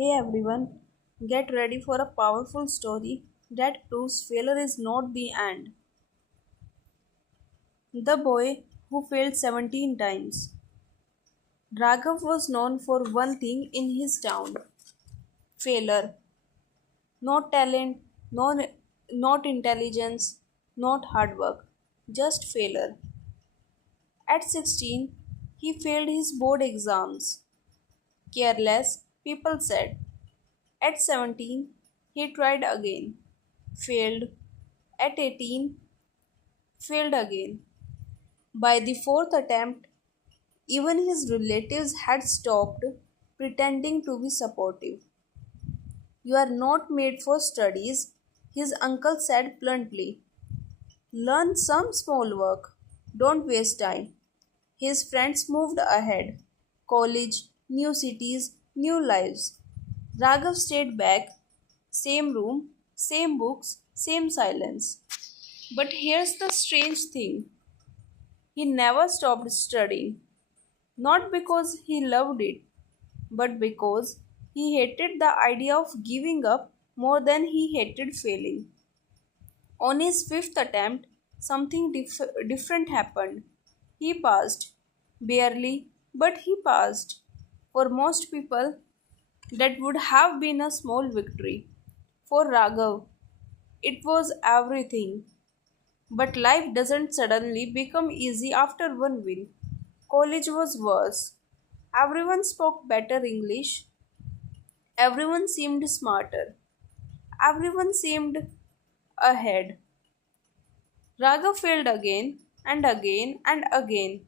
Hey everyone, get ready for a powerful story that proves failure is not the end. The boy who failed 17 times. Raghav was known for one thing in his town failure. Not talent, not intelligence, not hard work, just failure. At 16, he failed his board exams. Careless, people said. At 17, he tried again. Failed. At 18, failed again. By the fourth attempt, even his relatives had stopped pretending to be supportive. You are not made for studies, his uncle said bluntly. Learn some small work. Don't waste time. His friends moved ahead. College, new cities, new lives. Raghav stayed back. Same room, same books, same silence. But here's the strange thing he never stopped studying. Not because he loved it, but because he hated the idea of giving up more than he hated failing. On his fifth attempt, something different happened. He passed. Barely, but he passed. For most people, that would have been a small victory. For Raghav, it was everything. But life doesn't suddenly become easy after one win. College was worse. Everyone spoke better English. Everyone seemed smarter. Everyone seemed ahead. Raghav failed again and again and again.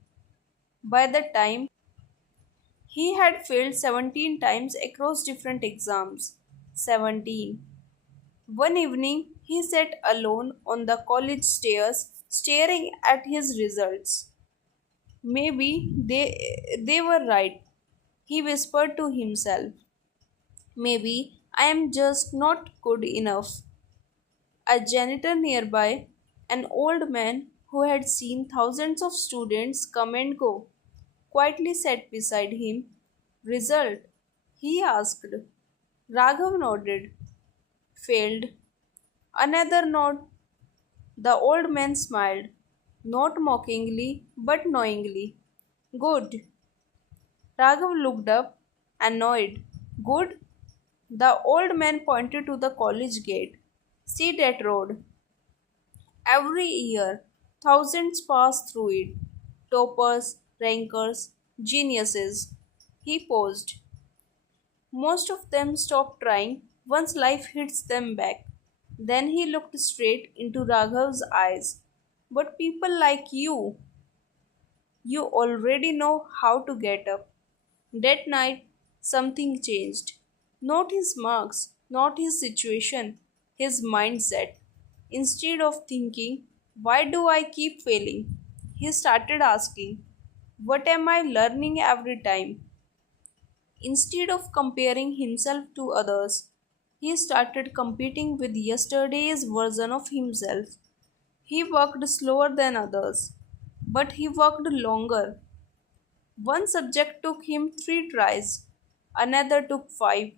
By the time he had failed 17 times across different exams. 17. One evening, he sat alone on the college stairs, staring at his results. Maybe they were right, he whispered to himself. Maybe I am just not good enough. A janitor nearby, an old man who had seen thousands of students come and go, quietly sat beside him. Result? He asked. Raghav nodded. Failed. Another nod. The old man smiled, not mockingly but knowingly. Good. Raghav looked up, annoyed. Good? The old man pointed to the college gate. See that road? Every year, thousands pass through it. Toppers, rankers, geniuses. He paused. Most of them stop trying once life hits them back. Then he looked straight into Raghav's eyes. But people like you already know how to get up. That night, something changed. Not his marks, not his situation, his mindset. Instead of thinking, why do I keep failing? He started asking, what am I learning every time? Instead of comparing himself to others, he started competing with yesterday's version of himself. He worked slower than others, but he worked longer. One subject took him 3 tries, another took 5.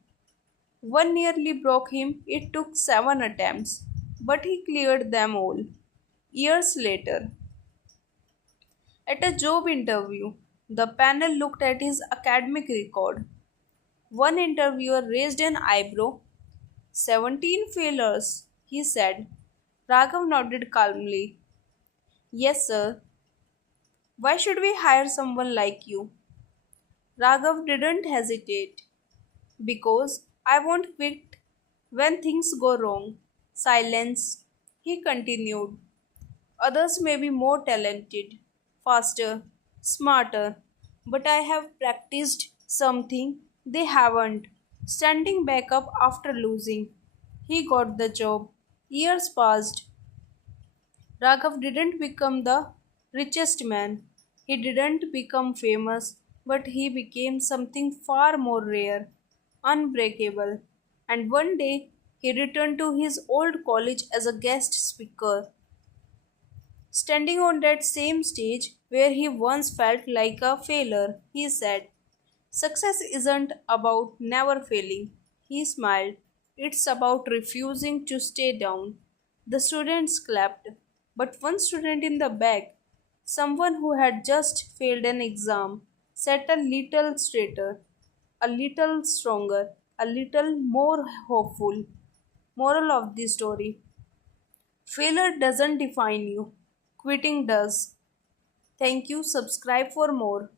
One nearly broke him, it took 7 attempts, but he cleared them all. Years later, at a job interview, the panel looked at his academic record. One interviewer raised an eyebrow. 17 failures, he said. Raghav nodded calmly. Yes, sir. Why should we hire someone like you? Raghav didn't hesitate. Because I won't quit when things go wrong. Silence. He continued. Others may be more talented, faster, smarter, but I have practiced something they haven't. Standing back up after losing. He got the job. Years passed. Raghav didn't become the richest man. He didn't become famous, but he became something far more rare, unbreakable. And one day he returned to his old college as a guest speaker, standing on that same stage where he once felt like a failure. He said, success isn't about never failing, He smiled. It's about refusing to stay down. The students clapped, but one student in the back, someone who had just failed an exam, sat a little straighter, a little stronger, a little more hopeful. Moral of the story: failure doesn't define you, quitting does. Thank you. Subscribe for more.